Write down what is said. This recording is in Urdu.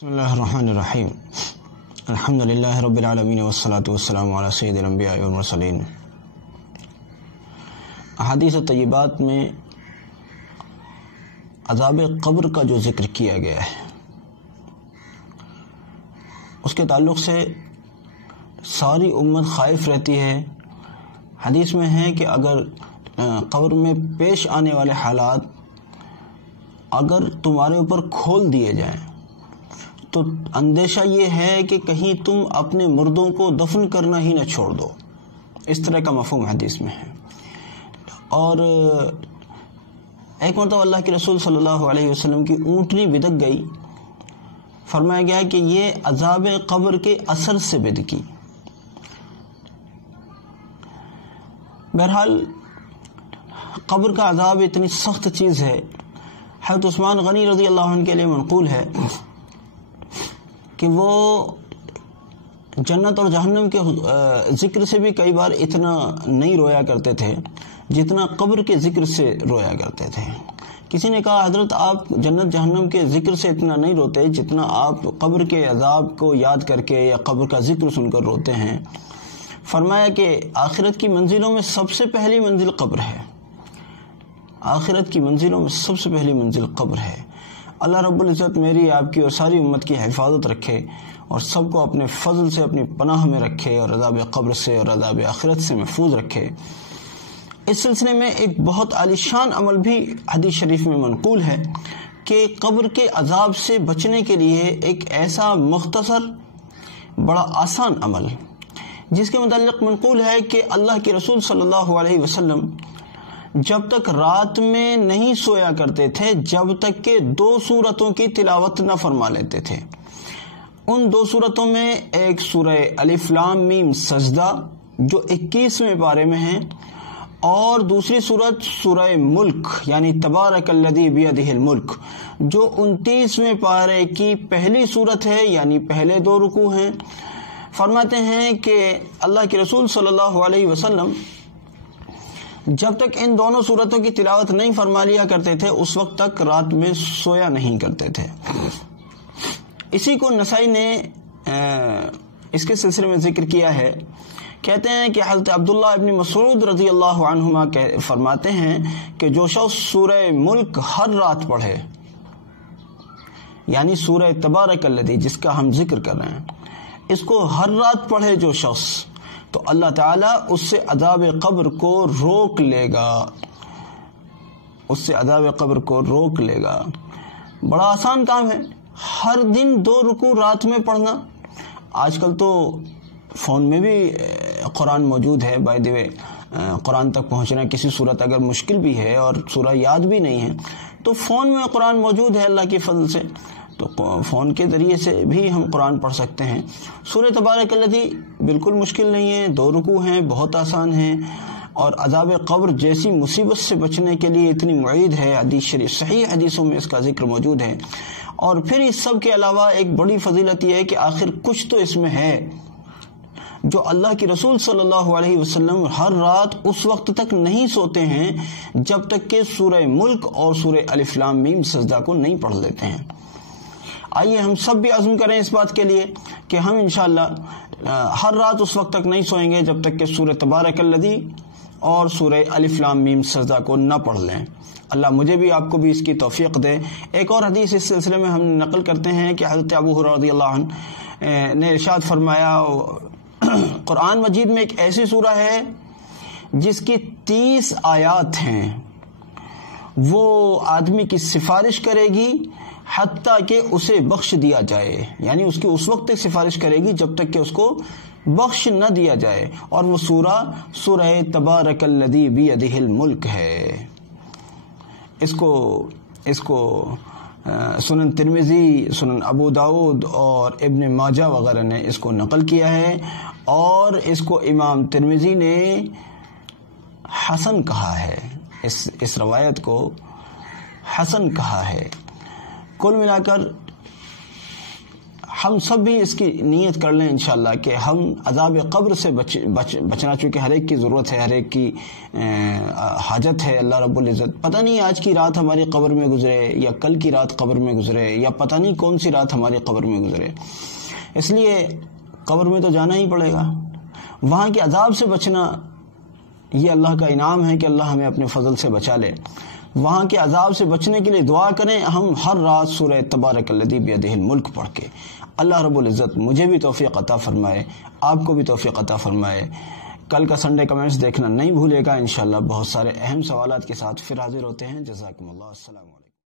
بسم اللہ الرحمن الرحیم الحمد للہ رب العالمین والصلاة والسلام علی سید الانبیاء والمرسلین۔ احادیث طیبات میں عذاب قبر کا جو ذکر کیا گیا ہے اس کے تعلق سے ساری امت خائف رہتی ہے۔ حدیث میں ہے کہ اگر قبر میں پیش آنے والے حالات اگر تمہارے اوپر کھول دیے جائیں تو اندیشہ یہ ہے کہ کہیں تم اپنے مردوں کو دفن کرنا ہی نہ چھوڑ دو، اس طرح کا مفہوم حدیث میں ہے۔ اور ایک مرتبہ اللہ کے رسول صلی اللہ علیہ وسلم کی اونٹنی بدک گئی، فرمایا گیا کہ یہ عذاب قبر کے اثر سے بدکی۔ بہرحال قبر کا عذاب اتنی سخت چیز ہے، حضرت عثمان غنی رضی اللہ عنہ کے لیے منقول ہے کہ وہ جنت اور جہنم کے ذکر سے بھی کئی بار اتنا نہیں رویا کرتے تھے جتنا قبر کے ذکر سے رویا کرتے تھے۔ کسی نے کہا حضرت آپ جنت جہنم کے ذکر سے اتنا نہیں روتے جتنا آپ قبر کے عذاب کو یاد کر کے یا قبر کا ذکر سن کر روتے ہیں۔ فرمایا کہ آخرت کی منزلوں میں سب سے پہلی منزل قبر ہے، آخرت کی منزلوں میں سب سے پہلی منزل قبر ہے۔ اللہ رب العزت میری آپ کی اور ساری امت کی حفاظت رکھے اور سب کو اپنے فضل سے اپنی پناہ میں رکھے اور عذاب قبر سے اور عذاب آخرت سے محفوظ رکھے۔ اس سلسلے میں ایک بہت عالیشان عمل بھی حدیث شریف میں منقول ہے کہ قبر کے عذاب سے بچنے کے لیے ایک ایسا مختصر بڑا آسان عمل جس کے متعلق منقول ہے کہ اللہ کے رسول صلی اللہ علیہ وسلم جب تک رات میں نہیں سویا کرتے تھے جب تک کہ 2 سورتوں کی تلاوت نہ فرما لیتے تھے۔ ان 2 سورتوں میں ایک سورہ الف لام میم سجدہ جو 21ویں پارے میں ہے، اور دوسری سورت سورہ ملک یعنی تبارک الذی بیدہ الملک جو 29ویں پارے کی پہلی سورت ہے، یعنی پہلے 2 رکوع ہیں۔ فرماتے ہیں کہ اللہ کے رسول صلی اللہ علیہ وسلم جب تک ان دونوں سورتوں کی تلاوت نہیں فرما لیا کرتے تھے اس وقت تک رات میں سویا نہیں کرتے تھے۔ اسی کو نسائی نے اس کے سلسلے میں ذکر کیا ہے۔ کہتے ہیں کہ حضرت عبداللہ ابن مسعود رضی اللہ عنہما فرماتے ہیں کہ جو شخص سورہ ملک ہر رات پڑھے، یعنی سورہ تبارک الذی جس کا ہم ذکر کر رہے ہیں، اس کو ہر رات پڑھے جو شخص، تو اللہ تعالیٰ اس سے عذاب قبر کو روک لے گا، اس سے عذاب قبر کو روک لے گا۔ بڑا آسان کام ہے، ہر دن 2 رکوع رات میں پڑھنا۔ آج کل تو فون میں بھی قرآن موجود ہے، بائی دی وے قرآن تک پہنچنا کسی صورت اگر مشکل بھی ہے اور سورہ یاد بھی نہیں ہے تو فون میں قرآن موجود ہے اللہ کے فضل سے، تو فون کے ذریعے سے بھی ہم قرآن پڑھ سکتے ہیں۔ سورہ تبارک الذی بالکل مشکل نہیں ہے، 2 رکوع ہیں، بہت آسان ہیں، اور عذاب قبر جیسی مصیبت سے بچنے کے لیے اتنی معید ہے، حدیث شریف صحیح حدیثوں میں اس کا ذکر موجود ہے۔ اور پھر اس سب کے علاوہ ایک بڑی فضیلت یہ ہے کہ آخر کچھ تو اس میں ہے جو اللہ کے رسول صلی اللہ علیہ وسلم ہر رات اس وقت تک نہیں سوتے ہیں جب تک کہ سورہ ملک اور سورہ الف لام میم سجدہ کو نہیں پڑھ لیتے ہیں۔ آئیے ہم سب بھی عزم کریں اس بات کے لیے کہ ہم انشاءاللہ ہر رات اس وقت تک نہیں سوئیں گے جب تک کہ سورہ تبارک الذی اور سورہ الف لام میم سجدہ کو نہ پڑھ لیں۔ اللہ مجھے بھی آپ کو بھی اس کی توفیق دے۔ ایک اور حدیث اس سلسلے میں ہم نقل کرتے ہیں کہ حضرت ابو ہریرہ رضی اللہ عنہ نے ارشاد فرمایا، قرآن مجید میں ایک ایسی سورہ ہے جس کی 30 آیات ہیں، وہ آدمی کی سفارش کرے گی حتیٰ کہ اسے بخش دیا جائے، یعنی اس کی اس وقت تک سفارش کرے گی جب تک کہ اس کو بخش نہ دیا جائے، اور وہ سورہ تبارک الذی بیدہ الملک ہے۔ اس کو سنن ترمذی، سنن ابو داؤد اور ابن ماجہ وغیرہ نے اس کو نقل کیا ہے، اور اس کو امام ترمذی نے حسن کہا ہے، اس روایت کو حسن کہا ہے۔ کل ملا کر ہم سب بھی اس کی نیت کر لیں انشاءاللہ کہ ہم عذاب قبر سے بچنا، چونکہ ہر ایک کی ضرورت ہے، ہر ایک کی حاجت ہے اللہ رب العزت۔ پتہ نہیں آج کی رات ہماری قبر میں گزرے یا کل کی رات قبر میں گزرے یا پتہ نہیں کون سی رات ہماری قبر میں گزرے، اس لیے قبر میں تو جانا ہی پڑے گا۔ وہاں کے عذاب سے بچنا یہ اللہ کا انعام ہے کہ اللہ ہمیں اپنے فضل سے بچا لے۔ وہاں کے عذاب سے بچنے کے لیے دعا کریں ہم ہر رات سورہ تبارک الذی بیدہ الملک پڑھ کے۔ اللہ رب العزت مجھے بھی توفیق عطا فرمائے، آپ کو بھی توفیق عطا فرمائے۔ کل کا سنڈے کمنٹس دیکھنا نہیں بھولے گا انشاءاللہ، بہت سارے اہم سوالات کے ساتھ پھر حاضر ہوتے ہیں۔ جزاکم اللہ، السلام علیکم۔